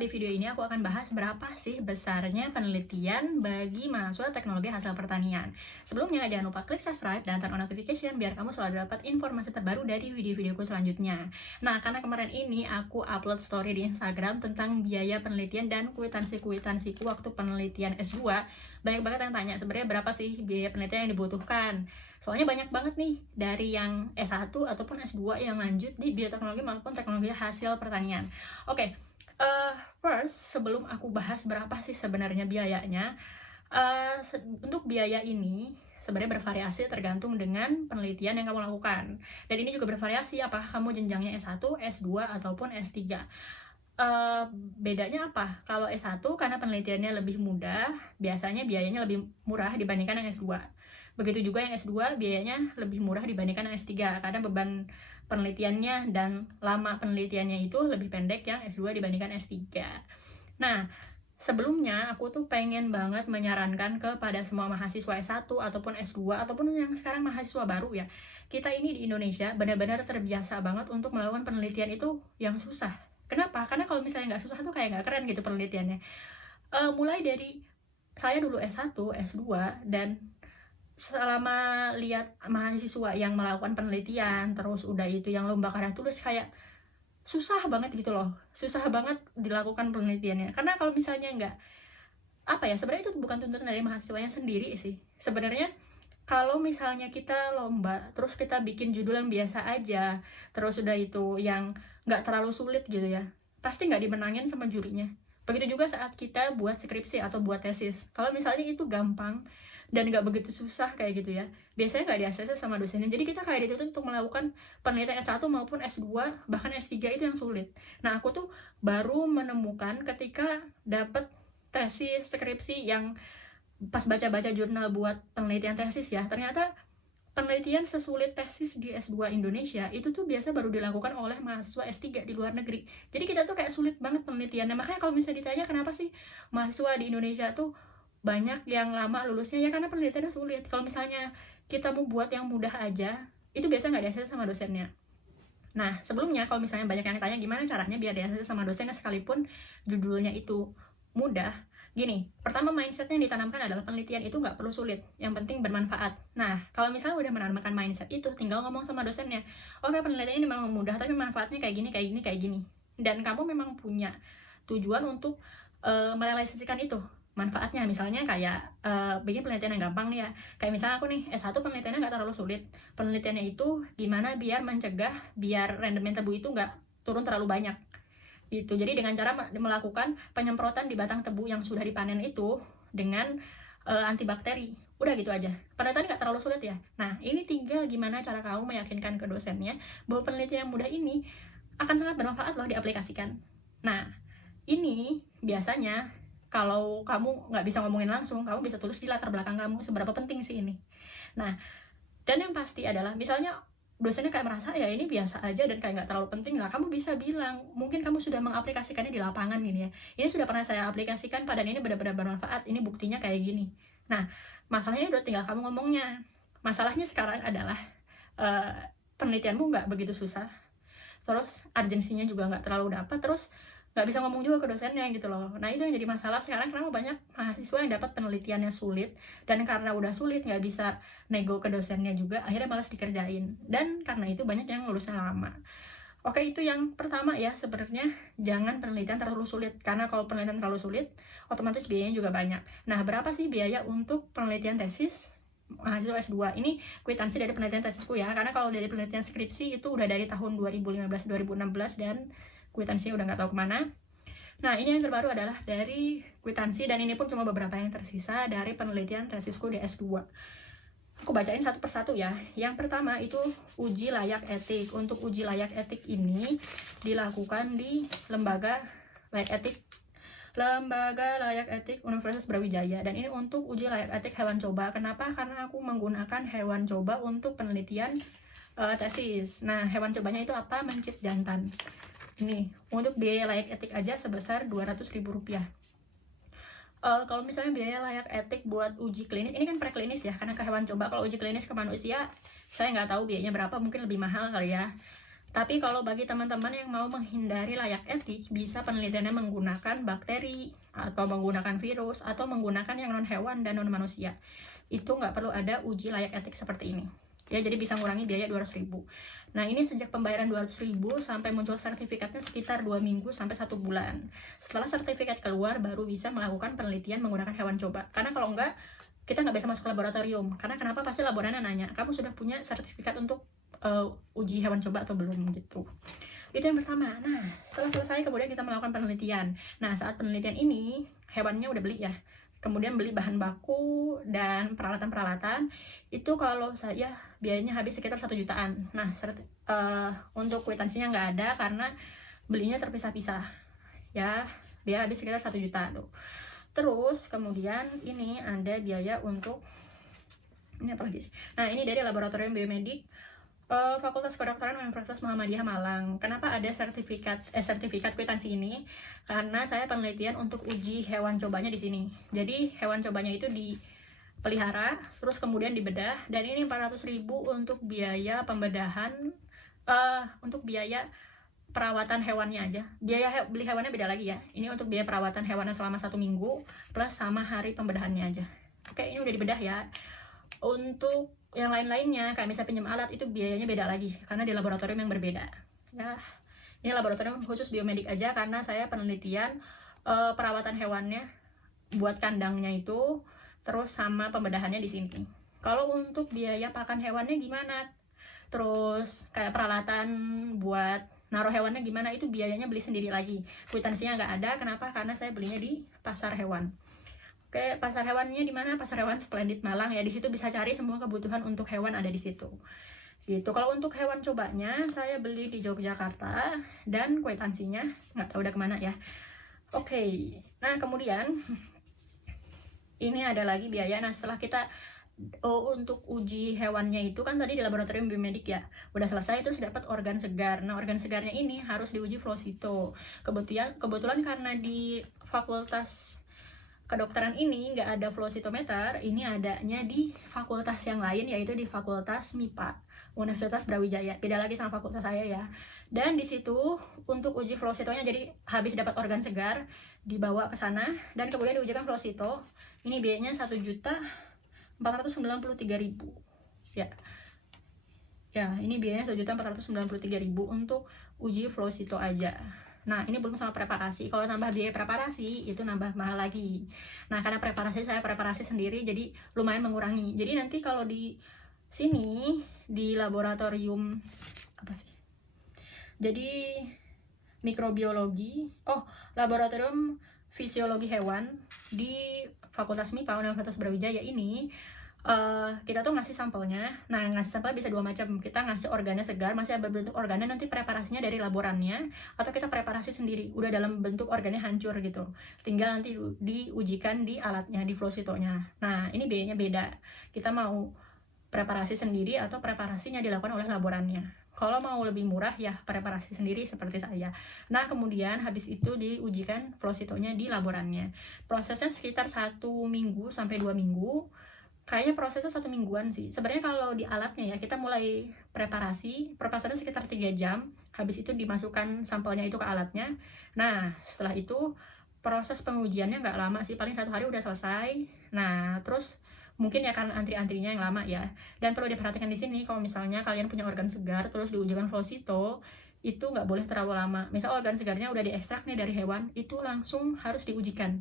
di video ini aku akan bahas berapa sih besarnya penelitian bagi mahasiswa teknologi hasil pertanian. Sebelumnya, jangan lupa klik subscribe dan turn on notification biar kamu selalu dapat informasi terbaru dari video-videoku selanjutnya. Nah, karena kemarin ini aku upload story di Instagram tentang biaya penelitian dan kwitansi-kwitansiku waktu penelitian S2, banyak banget yang tanya sebenarnya berapa sih biaya penelitian yang dibutuhkan. Soalnya banyak banget nih dari yang S1 ataupun S2 yang lanjut di bioteknologi maupun teknologi hasil pertanian. Oke, first sebelum aku bahas berapa sih sebenarnya biayanya, untuk biaya ini sebenarnya bervariasi tergantung dengan penelitian yang kamu lakukan. Dan ini juga bervariasi apakah kamu jenjangnya S1, S2, ataupun S3. Bedanya apa? Kalau S1 karena penelitiannya lebih mudah, biasanya biayanya lebih murah dibandingkan yang S2. Begitu juga yang S2 biayanya lebih murah dibandingkan yang S3 karena beban penelitiannya dan lama penelitiannya itu lebih pendek yang S2 dibandingkan S3. Nah, sebelumnya aku tuh pengen banget menyarankan kepada semua mahasiswa S1 ataupun S2 ataupun yang sekarang mahasiswa baru ya. Kita ini di Indonesia benar-benar terbiasa banget untuk melakukan penelitian itu yang susah. Kenapa? Karena kalau misalnya nggak susah tuh kayak nggak keren gitu penelitiannya. Mulai dari saya dulu S1, S2, dan selama lihat mahasiswa yang melakukan penelitian, terus udah itu yang lomba karya tulis kayak susah banget gitu loh, susah banget dilakukan penelitiannya. Karena kalau misalnya nggak, apa ya, sebenarnya itu bukan tuntutan dari mahasiswanya sendiri sih. Sebenarnya kalau misalnya kita lomba, terus kita bikin judul yang biasa aja, terus udah itu yang nggak terlalu sulit gitu ya, pasti nggak dimenangin sama jurinya. Begitu juga saat kita buat skripsi atau buat tesis. Kalau misalnya itu gampang dan nggak begitu susah kayak gitu ya, biasanya nggak di-ACC sama dosennya. Jadi kita kayak dituntut untuk melakukan penelitian S1 maupun S2, bahkan S3 itu yang sulit. Nah, aku tuh baru menemukan ketika dapat tesis skripsi yang pas baca-baca jurnal buat penelitian tesis ya, ternyata penelitian sesulit tesis di S2 Indonesia itu tuh biasa baru dilakukan oleh mahasiswa S3 di luar negeri. Jadi kita tuh kayak sulit banget penelitiannya. Makanya kalau misalnya ditanya kenapa sih mahasiswa di Indonesia tuh banyak yang lama lulusnya, ya karena penelitiannya sulit. Kalau misalnya kita mau buat yang mudah aja, itu biasa nggak di-ACC sama dosennya. Nah, sebelumnya kalau misalnya banyak yang tanya gimana caranya biar di-ACC sama dosennya sekalipun judulnya itu mudah, gini, pertama mindsetnya yang ditanamkan adalah penelitian itu nggak perlu sulit, yang penting bermanfaat. Nah, kalau misalnya udah menanamkan mindset itu, tinggal ngomong sama dosennya, oke penelitian ini memang mudah, tapi manfaatnya kayak gini, kayak gini, kayak gini. Dan kamu memang punya tujuan untuk merealisasikan itu manfaatnya, misalnya kayak bikin penelitian yang gampang nih ya, kayak misalnya aku nih S1 penelitiannya nggak terlalu sulit, penelitiannya itu gimana biar mencegah biar rendemen tebu itu nggak turun terlalu banyak gitu. Jadi dengan cara melakukan penyemprotan di batang tebu yang sudah dipanen itu dengan antibakteri, udah gitu aja. Penelitian nggak terlalu sulit ya. Nah, ini tinggal gimana cara kamu meyakinkan ke dosennya bahwa penelitian yang mudah ini akan sangat bermanfaat loh diaplikasikan. Nah, ini biasanya kalau kamu nggak bisa ngomongin langsung, kamu bisa tulis di latar belakang kamu seberapa penting sih ini. Nah, dan yang pasti adalah misalnya dosennya kayak merasa ya ini biasa aja dan kayak nggak terlalu penting lah, kamu bisa bilang mungkin kamu sudah mengaplikasikannya di lapangan gini ya, ini sudah pernah saya aplikasikan pada ini benar-benar bermanfaat, ini buktinya kayak gini. Nah, masalahnya udah tinggal kamu ngomongnya. Masalahnya sekarang adalah penelitianmu nggak begitu susah, terus urgensinya juga nggak terlalu dapat, terus nggak bisa ngomong juga ke dosennya gitu loh. Nah, itu yang jadi masalah sekarang, karena banyak mahasiswa yang dapat penelitiannya sulit, dan karena udah sulit nggak bisa nego ke dosennya juga, akhirnya malas dikerjain, dan karena itu banyak yang lulusnya lama. Oke, itu yang pertama ya, sebenarnya jangan penelitian terlalu sulit, karena kalau penelitian terlalu sulit otomatis biayanya juga banyak. Nah, berapa sih biaya untuk penelitian tesis mahasiswa S2? Ini kwitansi dari penelitian tesisku ya, karena kalau dari penelitian skripsi itu udah dari tahun 2015-2016 dan kwitansinya udah nggak tahu kemana. Nah, ini yang terbaru adalah dari kwitansi, dan ini pun cuma beberapa yang tersisa dari penelitian tesisku di S2. Aku bacain satu persatu ya. Yang pertama itu uji layak etik. Untuk uji layak etik ini dilakukan di Lembaga Layak Etik Universitas Brawijaya, dan ini untuk uji layak etik hewan coba. Kenapa? Karena aku menggunakan hewan coba untuk penelitian tesis. Nah, hewan cobanya itu apa? Mencit jantan. Ini untuk biaya layak etik aja sebesar Rp200.000. Kalau misalnya biaya layak etik buat uji klinis, ini kan preklinis ya, karena ke hewan coba. Kalau uji klinis ke manusia, saya nggak tahu biayanya berapa, mungkin lebih mahal kali ya. Tapi kalau bagi teman-teman yang mau menghindari layak etik, bisa penelitiannya menggunakan bakteri, atau menggunakan virus, atau menggunakan yang non-hewan dan non-manusia. Itu nggak perlu ada uji layak etik seperti ini. Ya, jadi bisa ngurangi biaya 200.000. Nah, ini sejak pembayaran 200.000 sampai muncul sertifikatnya sekitar 2 minggu sampai 1 bulan. Setelah sertifikat keluar, baru bisa melakukan penelitian menggunakan hewan coba. Karena kalau enggak, kita nggak bisa masuk laboratorium. Karena kenapa? Pasti laborannya nanya, kamu sudah punya sertifikat untuk uji hewan coba atau belum gitu. Itu yang pertama. Nah, setelah selesai kemudian kita melakukan penelitian. Nah, saat penelitian ini hewannya udah beli ya, kemudian beli bahan baku dan peralatan-peralatan. Itu kalau saya biayanya habis sekitar 1 jutaan. Nah, untuk kwitansinya nggak ada karena belinya terpisah-pisah ya, biaya habis sekitar 1 juta tuh. Terus kemudian ini ada biaya untuk ini apa lagi sih? Nah, ini dari Laboratorium Biomedik Fakultas Kedokteran Universitas Muhammadiyah Malang. Kenapa ada sertifikat kwitansi ini? Karena saya penelitian untuk uji hewan cobanya di sini. Jadi hewan cobanya itu dipelihara, terus kemudian dibedah, dan ini 400.000 untuk biaya pembedahan, untuk biaya perawatan hewannya aja. Biaya beli hewannya beda lagi ya. Ini untuk biaya perawatan hewannya selama 1 minggu plus sama hari pembedahannya aja. Oke, ini udah dibedah ya. Untuk yang lain-lainnya kayak misalnya pinjam alat itu biayanya beda lagi karena di laboratorium yang berbeda ya. Ini laboratorium khusus biomedik aja karena saya penelitian perawatan hewannya buat kandangnya itu, terus sama pembedahannya di sini. Kalau untuk biaya pakan hewannya gimana, terus kayak peralatan buat naruh hewannya gimana, itu biayanya beli sendiri lagi. Kwitansinya nggak ada. Kenapa? Karena saya belinya di pasar hewan. Oke, pasar hewannya di mana? Pasar hewan Splendid Malang ya. Di situ bisa cari semua kebutuhan untuk hewan ada di situ. Gitu. Kalau untuk hewan cobanya saya beli di Yogyakarta dan kwitansinya nggak tahu udah kemana ya. Oke. Nah, kemudian ini ada lagi biaya. Nah, setelah kita untuk uji hewannya itu kan tadi di laboratorium biomedik ya, udah selesai terus dapat organ segar. Nah, organ segarnya ini harus diuji flow cyto. Kebetulan karena di Fakultas Kedokteran ini nggak ada flow cytometer, ini adanya di fakultas yang lain, yaitu di Fakultas MIPA Universitas Brawijaya. Beda lagi sama fakultas saya ya. Dan di situ untuk uji flow cytonya, jadi habis dapat organ segar dibawa ke sana dan kemudian diujikan flow cyto. Ini biayanya 1.493.000 ya. Ya, ini biayanya 1.493.000 untuk uji flow cyto aja. Nah, ini belum sama preparasi. Kalau nambah biaya preparasi, itu nambah mahal lagi. Nah, karena preparasi saya preparasi sendiri, jadi lumayan mengurangi. Jadi nanti kalau di sini, di laboratorium, apa sih? Jadi, mikrobiologi, laboratorium fisiologi hewan di Fakultas MIPA Universitas Brawijaya ini, kita tuh ngasih sampelnya. Nah, ngasih sampel bisa 2 macam. Kita ngasih organnya segar, masih berbentuk organnya, nanti preparasinya dari laborannya, atau kita preparasi sendiri udah dalam bentuk organnya hancur gitu, tinggal nanti diujikan di alatnya, di flow cytonya. Nah, ini biayanya beda, kita mau preparasi sendiri atau preparasinya dilakukan oleh laborannya. Kalau mau lebih murah ya preparasi sendiri seperti saya. Nah, kemudian habis itu diujikan flow cytonya di laborannya. Prosesnya sekitar 1 minggu sampai 2 minggu. Kayaknya prosesnya 1 mingguan sih. Sebenarnya kalau di alatnya ya, kita mulai preparasinya sekitar 3 jam. Habis itu dimasukkan sampelnya itu ke alatnya. Nah, setelah itu proses pengujiannya nggak lama sih, paling 1 hari udah selesai. Nah, terus mungkin ya kan antri-antrinya yang lama ya. Dan perlu diperhatikan di sini, kalau misalnya kalian punya organ segar terus diujikan flow cyto, itu nggak boleh terlalu lama. Misal organ segarnya udah diekstrak nih dari hewan, itu langsung harus diujikan,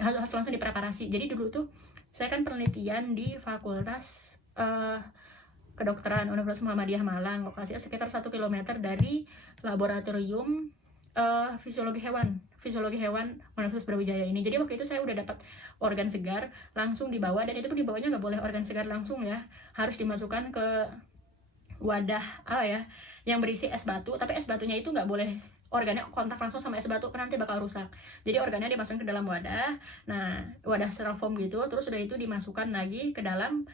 harus langsung dipreparasi. Jadi dulu tuh saya kan penelitian di Fakultas Kedokteran Universitas Muhammadiyah Malang, lokasinya sekitar 1 km dari laboratorium fisiologi hewan Universitas Brawijaya ini. Jadi waktu itu saya udah dapat organ segar langsung dibawa, dan itu pun dibawanya nggak boleh organ segar langsung ya, harus dimasukkan ke wadah yang berisi es batu, tapi es batunya itu nggak boleh organnya kontak langsung sama es batu, nanti bakal rusak. Jadi organnya dimasukkan ke dalam wadah, nah wadah styrofoam gitu, terus udah itu dimasukkan lagi ke dalam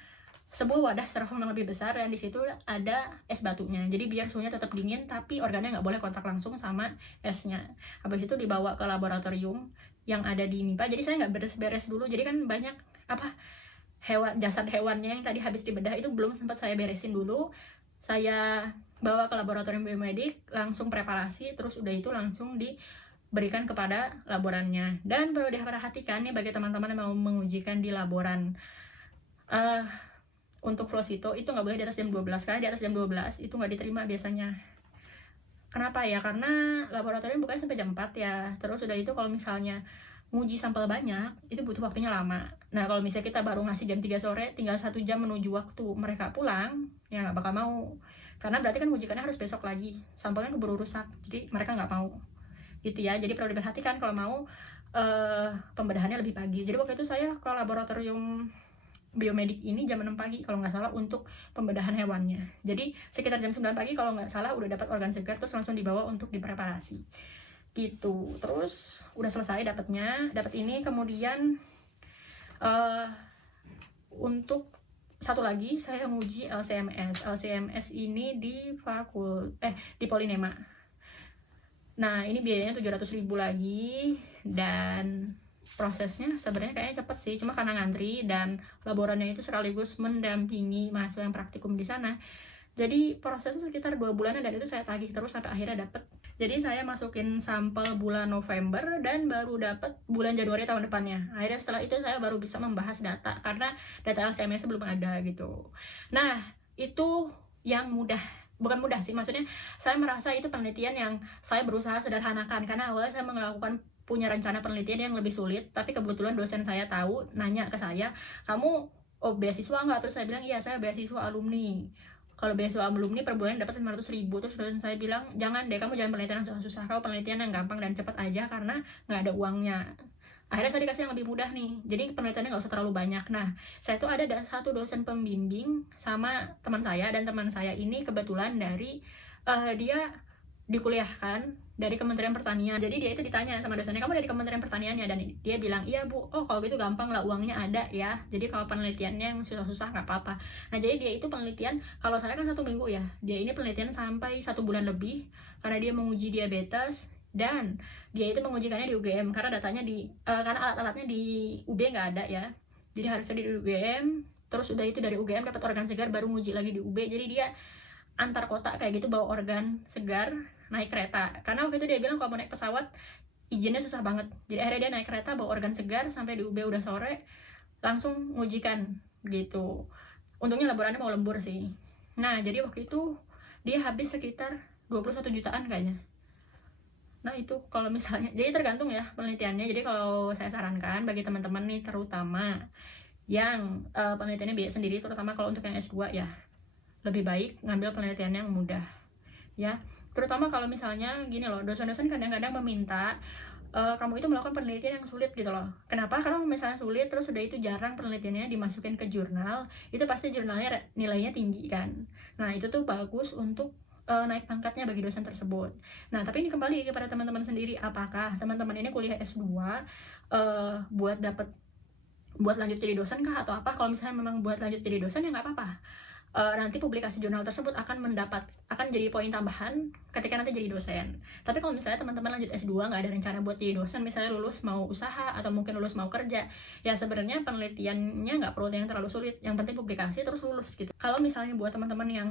sebuah wadah styrofoam yang lebih besar, dan di situ ada es batunya. Jadi biar suhunya tetap dingin, tapi organnya nggak boleh kontak langsung sama esnya. Habis itu dibawa ke laboratorium yang ada di MIPA. Jadi saya nggak beres-beres dulu. Jadi kan banyak jasad hewannya yang tadi habis dibedah itu belum sempat saya beresin dulu. Saya bawa ke laboratorium biomedik, langsung preparasi, terus udah itu langsung diberikan kepada laborannya. Dan perlu diperhatikan nih bagi teman-teman yang mau mengujikan di laboran, untuk flow cyto itu nggak boleh di atas jam 12, karena di atas jam 12 itu nggak diterima biasanya. Kenapa ya? Karena laboratorium bukan sampai jam 4 ya. Terus udah itu kalau misalnya nguji sampel banyak, itu butuh waktunya lama. Nah, kalau misalnya kita baru ngasih jam 3 sore, tinggal 1 jam menuju waktu mereka pulang, ya nggak bakal mau. Karena berarti kan ngujikannya harus besok lagi, sampelnya keburu rusak, jadi mereka nggak mau. Gitu ya, jadi perlu diperhatikan kalau mau pembedahannya lebih pagi. Jadi waktu itu saya ke laboratorium biomedik ini jam 6 pagi kalau nggak salah untuk pembedahan hewannya. Jadi sekitar jam 9 pagi kalau nggak salah udah dapat organ segar, terus langsung dibawa untuk dipreparasi gitu. Terus udah selesai dapat ini. Kemudian untuk satu lagi saya nguji LCMS ini di di Polinema. Nah, ini biayanya 700.000 lagi, dan prosesnya sebenarnya kayaknya cepet sih, cuma karena ngantri dan laborannya itu sekaligus mendampingi mahasiswa yang praktikum di sana. Jadi prosesnya sekitar 2 bulanan, dan itu saya tagih terus sampai akhirnya dapet. Jadi saya masukin sampel bulan November dan baru dapet bulan Januari tahun depannya. Akhirnya setelah itu saya baru bisa membahas data, karena data LCMS belum ada gitu. Nah, itu yang mudah. Bukan mudah sih, maksudnya saya merasa itu penelitian yang saya berusaha sederhanakan, karena awalnya saya punya rencana penelitian yang lebih sulit, tapi kebetulan dosen saya tahu, nanya ke saya, kamu beasiswa nggak? Terus saya bilang, iya saya beasiswa alumni. Kalau beasiswa alumni per bulan dapat 500.000. Terus dosen saya bilang, jangan deh, kamu jangan penelitian yang susah-susah, kamu penelitian yang gampang dan cepat aja, karena nggak ada uangnya. Akhirnya saya dikasih yang lebih mudah nih, jadi penelitiannya nggak usah terlalu banyak. Nah, saya tuh ada satu dosen pembimbing sama teman saya, dan teman saya ini kebetulan dari dia dikuliahkan dari Kementerian Pertanian. Jadi dia itu ditanya sama dosennya, kamu dari Kementerian Pertanian ya? Dan dia bilang, iya bu. Oh, kalau gitu gampang lah, uangnya ada ya. Jadi kalau penelitiannya yang susah-susah nggak apa-apa. Nah, jadi dia itu penelitian, kalau saya kan 1 minggu ya, dia ini penelitian sampai 1 bulan lebih, karena dia menguji diabetes, dan dia itu mengujikannya di UGM karena datanya karena alat-alatnya di UB nggak ada ya, jadi harusnya di UGM. Terus udah itu dari UGM dapat organ segar, baru nguji lagi di UB. Jadi dia antar kota kayak gitu, bawa organ segar naik kereta, karena waktu itu dia bilang kalau mau naik pesawat izinnya susah banget. Jadi akhirnya dia naik kereta bawa organ segar sampai di UB, udah sore langsung ngujikan gitu. Untungnya laborannya mau lembur sih. Nah, jadi waktu itu dia habis sekitar 21 jutaan kayaknya. Nah, itu kalau misalnya, jadi tergantung ya penelitiannya. Jadi kalau saya sarankan bagi teman-teman nih, terutama yang penelitiannya biaya sendiri, terutama kalau untuk yang S2 ya, lebih baik ngambil penelitian yang mudah ya. Terutama kalau misalnya gini loh, dosen-dosen kadang-kadang meminta kamu itu melakukan penelitian yang sulit gitu loh. Kenapa? Karena misalnya sulit, terus udah itu jarang penelitiannya dimasukin ke jurnal, itu pasti jurnalnya nilainya tinggi kan. Nah, itu tuh bagus untuk naik pangkatnya bagi dosen tersebut. Nah, tapi ini kembali kepada teman-teman sendiri, apakah teman-teman ini kuliah S2 buat lanjut jadi dosen kah atau apa? Kalau misalnya memang buat lanjut jadi dosen ya nggak apa-apa. Nanti publikasi jurnal tersebut akan jadi poin tambahan ketika nanti jadi dosen. Tapi kalau misalnya teman-teman lanjut S2 nggak ada rencana buat jadi dosen, misalnya lulus mau usaha atau mungkin lulus mau kerja, ya sebenarnya penelitiannya nggak perlu yang terlalu sulit, yang penting publikasi terus lulus gitu. Kalau misalnya buat teman-teman yang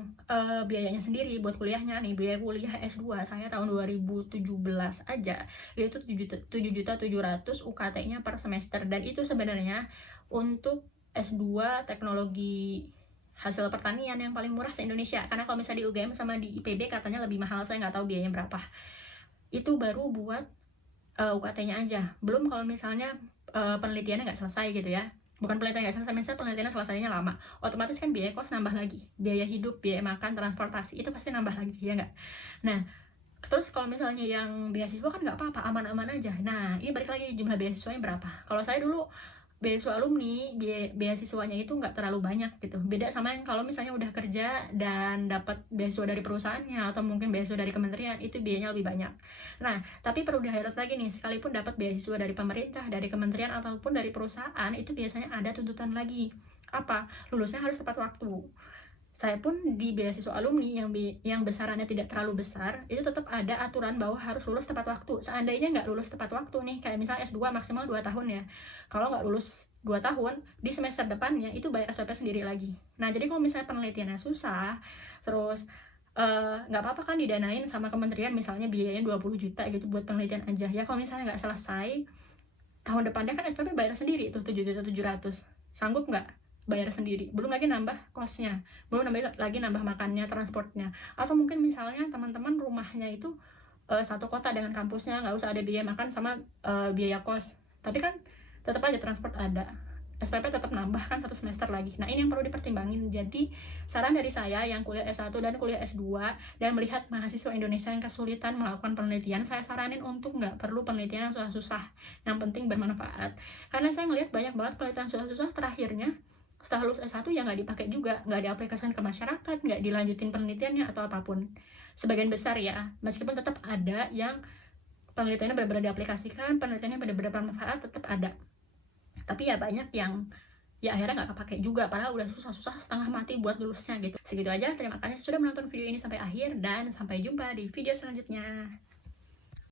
biayanya sendiri buat kuliahnya nih, biaya kuliah S2 saya tahun 2017 aja itu 7.700.000 UKT-nya per semester, dan itu sebenarnya untuk S2 teknologi hasil pertanian yang paling murah se-Indonesia. Karena kalau misalnya di UGM sama di IPB katanya lebih mahal, saya nggak tahu biayanya berapa. Itu baru buat UKT-nya aja, belum kalau misalnya penelitiannya nggak selesai gitu ya. Bukan penelitian nggak selesai, misalnya penelitiannya selesainya lama, otomatis kan biaya kos nambah lagi, biaya hidup, biaya makan, transportasi, itu pasti nambah lagi ya nggak. Nah, terus kalau misalnya yang beasiswa kan nggak apa-apa, aman-aman aja. Nah, ini balik lagi jumlah beasiswanya berapa. Kalau saya dulu beasiswa alumni, beasiswanya itu nggak terlalu banyak gitu. Beda sama yang kalau misalnya udah kerja dan dapat beasiswa dari perusahaannya atau mungkin beasiswa dari kementerian, itu biayanya lebih banyak. Nah, tapi perlu di-highlight lagi nih, sekalipun dapat beasiswa dari pemerintah, dari kementerian ataupun dari perusahaan, itu biasanya ada tuntutan lagi. Apa? Lulusnya harus tepat waktu. Saya pun di beasiswa alumni yang besarannya tidak terlalu besar, itu tetap ada aturan bahwa harus lulus tepat waktu. Seandainya nggak lulus tepat waktu nih, kayak misalnya S2 maksimal 2 tahun ya, kalau nggak lulus 2 tahun, di semester depannya itu bayar SPP sendiri lagi. Nah, jadi kalau misalnya penelitiannya susah, terus nggak apa-apa kan didanain sama kementerian, misalnya biayanya 20 juta gitu buat penelitian aja ya. Kalau misalnya nggak selesai, tahun depannya kan SPP bayar sendiri tuh 7.700.000. Sanggup nggak bayar sendiri? Belum lagi nambah kosnya, belum lagi nambah makannya, transportnya. Atau mungkin misalnya teman-teman rumahnya itu satu kota dengan kampusnya, nggak usah ada biaya makan sama biaya kos, tapi kan tetap aja transport ada, SPP tetap nambah kan 1 semester lagi. Nah ini yang perlu dipertimbangin. Jadi saran dari saya yang kuliah S1 dan kuliah S2 dan melihat mahasiswa Indonesia yang kesulitan melakukan penelitian, saya saranin untuk nggak perlu penelitian yang susah-susah, yang penting bermanfaat. Karena saya ngelihat banyak banget penelitian susah-susah terakhirnya setelah lulus S1 ya nggak dipakai juga, nggak diaplikasikan ke masyarakat, nggak dilanjutin penelitiannya atau apapun. Sebagian besar ya, meskipun tetap ada yang penelitiannya benar-benar diaplikasikan, penelitiannya benar-benar bermanfaat, tetap ada. Tapi ya banyak yang ya akhirnya nggak kepake juga, padahal udah susah-susah setengah mati buat lulusnya gitu. Segitu aja, terima kasih sudah menonton video ini sampai akhir, dan sampai jumpa di video selanjutnya.